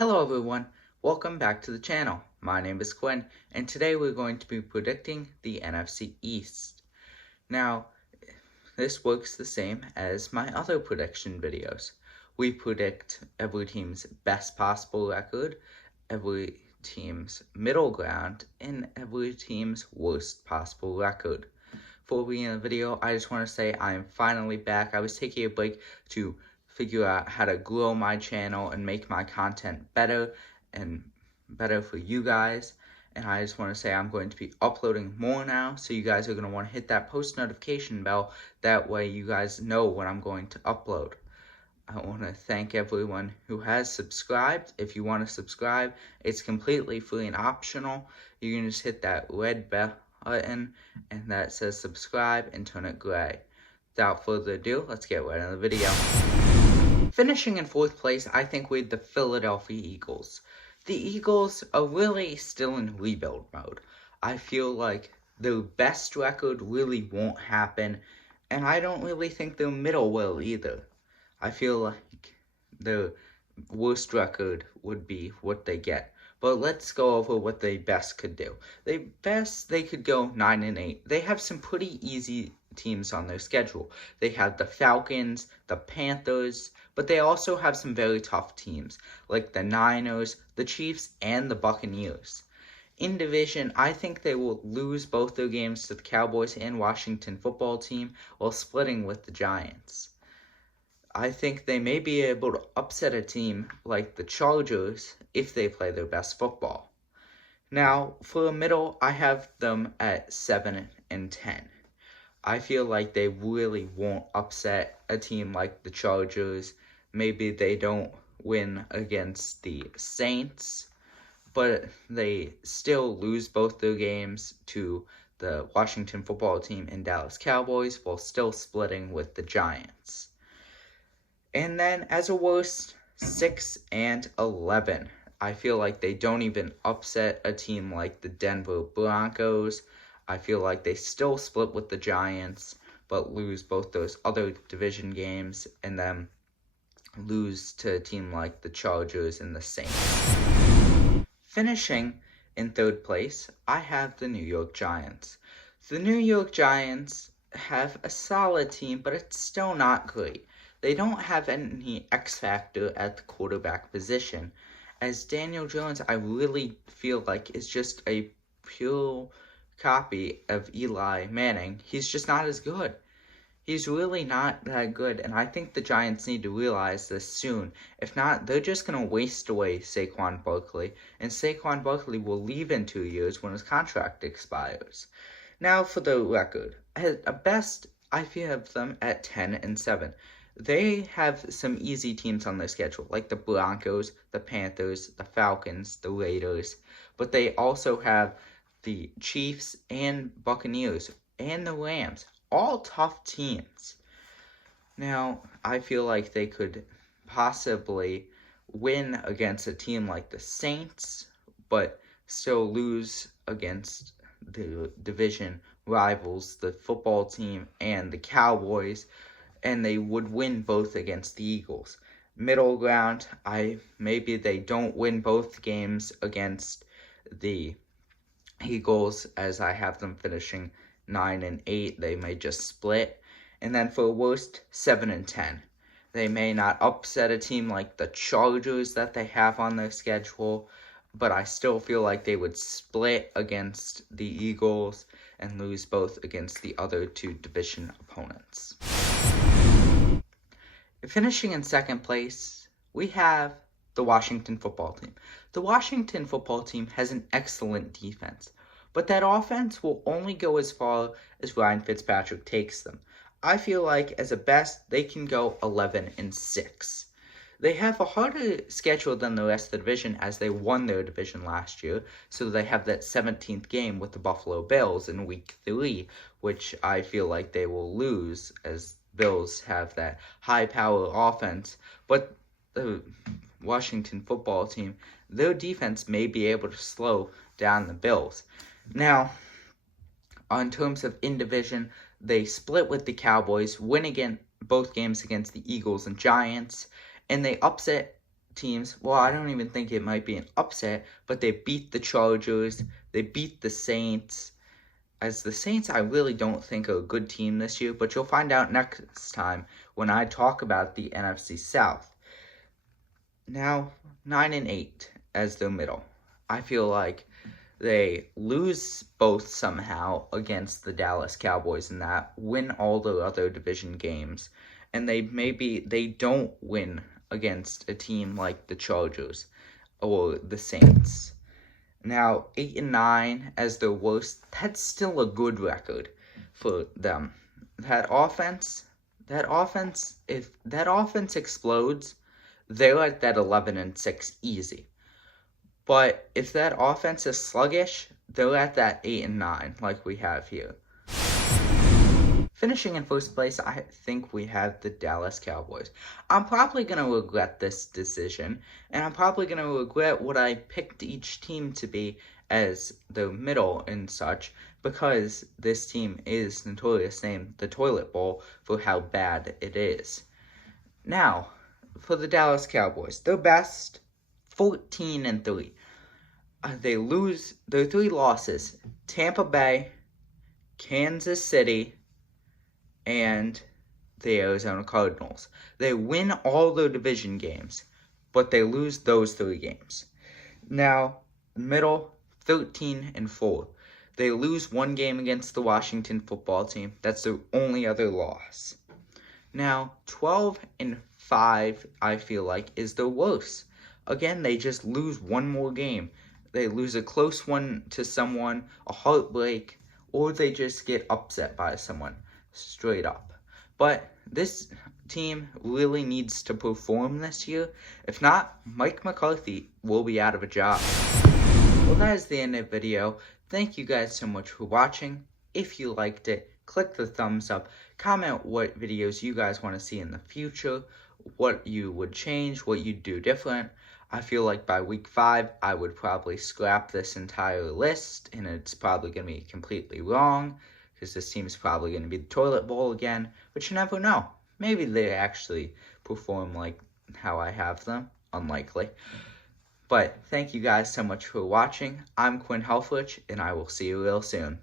Hello everyone, welcome back to the channel. My name is Quinn, and today we're going to be predicting the NFC East. Now, this works the same as my other prediction videos. We predict every team's best possible record, every team's middle ground, and every team's worst possible record. Before we begin the video, I just want to say I am finally back. I was taking a break to figure out how to grow my channel and make my content better and better for you guys. And I just want to say I'm going to be uploading more now, so you guys are going to want to hit that post notification bell. That way you guys know when I'm going to upload. I want to thank everyone who has subscribed. If you want to subscribe, it's completely free and optional. You can just hit that red bell button and that says subscribe and turn it gray. Without further ado, let's get right into the video. Finishing in fourth place, I think we're the Philadelphia Eagles. The Eagles are really still in rebuild mode. I feel like their best record really won't happen, and I don't really think their middle will either. I feel like their worst record would be what they get. But let's go over what they best could do. They could go 9-8. They have some pretty easy teams on their schedule. They have the Falcons, the Panthers, but they also have some very tough teams like the Niners, the Chiefs, and the Buccaneers. In division, I think they will lose both their games to the Cowboys and Washington football team while splitting with the Giants. I think they may be able to upset a team like the Chargers if they play their best football. Now, for the middle, I have them at 7-10. I feel like they really won't upset a team like the Chargers. Maybe they don't win against the Saints, but they still lose both their games to the Washington football team and Dallas Cowboys while still splitting with the Giants. And then as a worst, 6-11. I feel like they don't even upset a team like the Denver Broncos. I feel like they still split with the Giants, but lose both those other division games, and then lose to a team like the Chargers and the Saints. Finishing in third place, I have the New York Giants. The New York Giants have a solid team, but it's still not great. They don't have any X factor at the quarterback position, as Daniel Jones, I really feel like, is just a pure copy of Eli Manning. He's just not as good. He's really not that good, and I think the Giants need to realize this soon. If not, they're just going to waste away Saquon Barkley, and Saquon Barkley will leave in 2 years when his contract expires. Now for the record. At best, I have them at 10-7. They have some easy teams on their schedule, like the Broncos, the Panthers, the Falcons, the Raiders, but they also have the Chiefs and Buccaneers and the Rams, all tough teams. Now, I feel like they could possibly win against a team like the Saints, but still lose against the division rivals, the football team and the Cowboys, and they would win both against the Eagles. Middle ground, maybe they don't win both games against the Eagles, as I have them finishing 9-8. They may just split. And then for worst, 7-10. They may not upset a team like the Chargers that they have on their schedule, but I still feel like they would split against the Eagles and lose both against the other two division opponents. Finishing in second place, we have the Washington football team. The Washington football team has an excellent defense, but that offense will only go as far as Ryan Fitzpatrick takes them. I feel like as a best, they can go 11-6. They have a harder schedule than the rest of the division, as they won their division last year, so they have that 17th game with the Buffalo Bills in week 3, which I feel like they will lose, as Bills have that high-power offense. But the Washington football team, their defense may be able to slow down the Bills. Now, in terms of in-division, they split with the Cowboys, win again both games against the Eagles and Giants, and they upset teams, well, I don't even think it might be an upset, but they beat the Chargers, they beat the Saints. As the Saints, I really don't think are a good team this year, but you'll find out next time when I talk about the NFC South. Now, 9-8 as their middle. I feel like they lose both somehow against the Dallas Cowboys in that, win all the other division games, and they don't win against a team like the Chargers or the Saints. Now, 8-9 as their worst, that's still a good record for them. That offense, if that offense explodes, they're at that 11-6 easy. But if that offense is sluggish, they're at that 8-9 like we have here. Finishing in first place, I think we have the Dallas Cowboys. I'm probably going to regret this decision, and I'm probably going to regret what I picked each team to be as the middle and such, because this team is notorious named the Toilet Bowl for how bad it is. Now, for the Dallas Cowboys, their best, 14-3. They lose their 3 losses: Tampa Bay, Kansas City, and the Arizona Cardinals. They win all their division games, but they lose those 3 games. Now, middle, 13-4. They lose 1 game against the Washington football team. That's their only other loss. Now, 12-5, I feel like, is the worst. Again, they just lose 1 more game. They lose a close one to someone, a heartbreak, or they just get upset by someone, straight up. But this team really needs to perform this year. If not, Mike McCarthy will be out of a job. Well, that is the end of the video. Thank you guys so much for watching. If you liked it, click the thumbs up. Comment what videos you guys want to see in the future, what you would change, what you'd do different. I feel like by week 5, I would probably scrap this entire list, and it's probably going to be completely wrong, because this team is probably going to be the Toilet Bowl again, but you never know. Maybe they actually perform like how I have them. Unlikely. But thank you guys so much for watching. I'm Quinn Helfrich, and I will see you real soon.